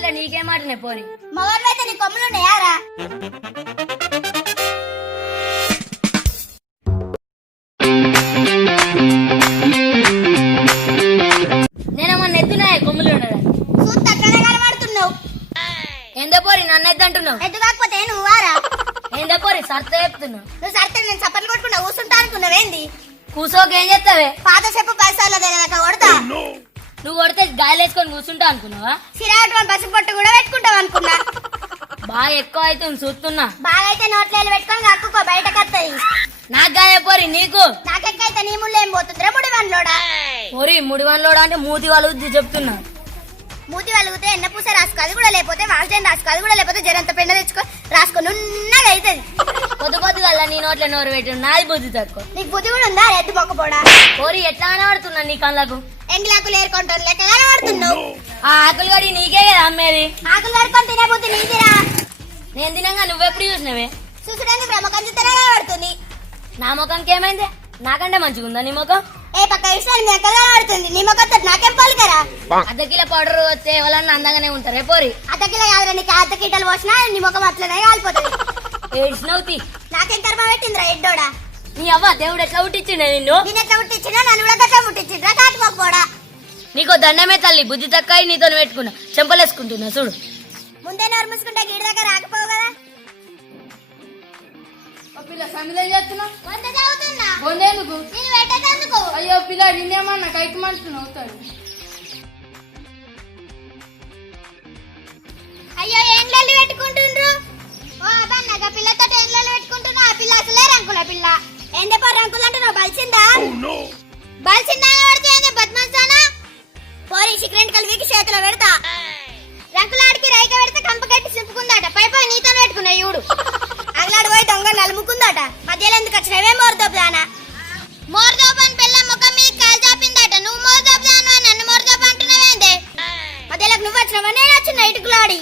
దాంట్లో నీకేం మాటనే పోని. మగవాళ్ళు అయితే నీ కొమ్ములు ఉన్నాయారా? నేనేమన్నా ఎత్తున్నా కొమ్ములు చూస్తే ఎందో పోరి నన్ను ఎద్దంటున్నావు ఎద్దు కాకపోతే పోరి సర్త చెప్తున్నావు. నువ్వు సరితే నేను చప్పట్లు కొట్టుకుంటా కూర్చుంటా అనుకున్నావేంది? కూసోకి ఏం చేస్తావే? పాత చెప్పు పైసలు నువ్వు కొడితే గాలి వేసుకొని కూర్చుంటా అనుకున్నావా? సిరాటు పసుపు పొట్టు కూడా పెట్టుకుంటావు అనుకున్నా. బాగా ఎక్కువ అయితే చూస్తున్నా. బాగా అయితే నోట్లేలు పెట్టుకొని కక్కుకో బయటకు వస్తాయి నాకు గాయ పోరి నీకు? నాకెక్కైతే నీ ముళ్ళు ఏం పోతుందిరా? ముడి వన్లోడా? పోరి ముడి వన్లోడా అంటే మూతి వాళ్ళు చెప్తున్నా. మూతి వెలిగితే ఎన్న పూస రాసుకో అది కూడా లేకపోతే వాల్జైన్ రాసుకో అది కూడా లేకపోతే జరంత పెండ తెచ్చుకో రాసుకో నున్నగా అవుతుంది కొద్ది కొద్దిగా నీ నోట్లో నోరు పెట్టి నాది బుద్ధి తక్కువ. నీకు బుద్ధి కూడా ఉందా? రెద్దు మొక్కపోడా? పోరి ఎట్లా కనబడుతున్నా నీ కళ్ళకు? ఎంగిలాకులు ఏరుకుంటారు? లెక్క కనబడుతున్నావు. ఆ ఆకులు గడి నీకే కదా అమ్మేది. ఆకులు కడుకొని తినే బుద్ధి నీదిరా నేను తినంగా నువ్వెప్పుడు చూసినవే? చూసడానికి ప్రముఖం చూస్తేనే కనబడుతుంది? నా ముఖంకి ఏమైంది? నాకంటే మంచిగుందా నీ ముఖం? ఏ పక్క విషయాలు మీ అక్క కనబడుతుంది. నీ ముఖంతో నాకేం పలుకరా? అర్ధ కిలో పౌడర్ వస్తే ఎవరన్నా అందంగానే ఉంటారే. పోరి. అద్దకిల కాదురా నీకు అర్ధ కిట్టలు పోసినా నీ ముఖం అట్లనే కాలిపోతుంది. ఏడ్చినవుతి నాకేం కర్మ పెట్టిందిరా ఎడ్డోడా? నీ అవ్వ దేవుడు ఎట్లా పుట్టించిండే నిన్ను? నేను ఎట్లా ముట్టించినా నన్ను కూడా గట్లా ముట్టించిండ్రా నీకో దండమే తల్లి బుద్ధి తక్కువ నీతో పెట్టుకున్నా. చెంపలేసుకుంటున్నా చూడు. ముందే నోరు మూసుకుంటే గీడి దగ్గర రాకపోవు కదా? పిల్ల సమిధం చేస్తున్నావు? వంద చదువుతున్నా బొందేందుకు నేను పెట్టేందుకు అయ్యో పిల్ల నిన్నేమన్నా కైకి మంటున్నావు అవుతాడు అయ్యో ఏం లల్లి పెట్టుకుంటుండ్రు? ఓ అదన్నగ పిల్లతో మధ్యలో ఎందుకు వచ్చినవే? మోరదోపుదానా? మోరదోపు అని పిల్ల ముఖం మీద కాలు చాపిందట. నువ్వు మోరదోపు దాను నన్ను మోరదోపు అంటున్నావేందే? మధ్యలోకి నువ్వు వచ్చినవా? నేను వచ్చిన ఇటుకులాడి.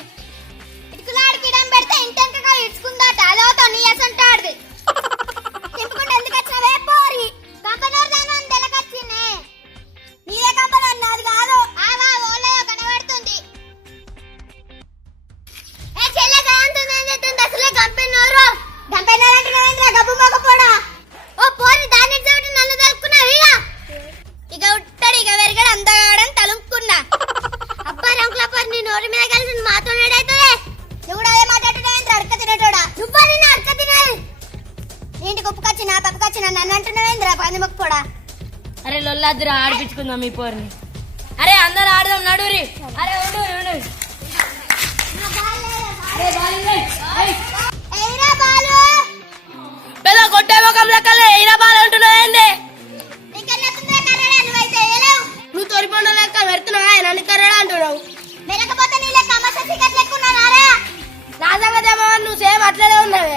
ఇంటికి ఉప్పుకొచ్చి నా పక్కకొచ్చి నన్ను అన్ను అంటున్నావేంద్రా పంది మొక్క కూడా అరే లొల్లాద్దురా ఆడిపించుకుందాం ఈ పోరిని. అరే అందరు ఆడదాం నడురి అరే ఉండు ఉండు అరే బాలింది. ఏయ్. ఎయిరా బాలు. పెద్ద కొట్టే ముఖం లెక్కలే కర్రడా నువ్వైతే? నువ్వు తొరిపండు లెక్క పెడుతున్నావా? నన్ను కర్రడా అంటున్నావు? మెరకపోతే నీ లెక్క అమ్మస సిగరెట్ లెక్కున్నానారా నా సంగతి ఏమో నువ్వు సేమ్ అట్లనే ఉన్నావే.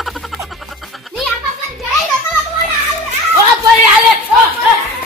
我的眼啊啊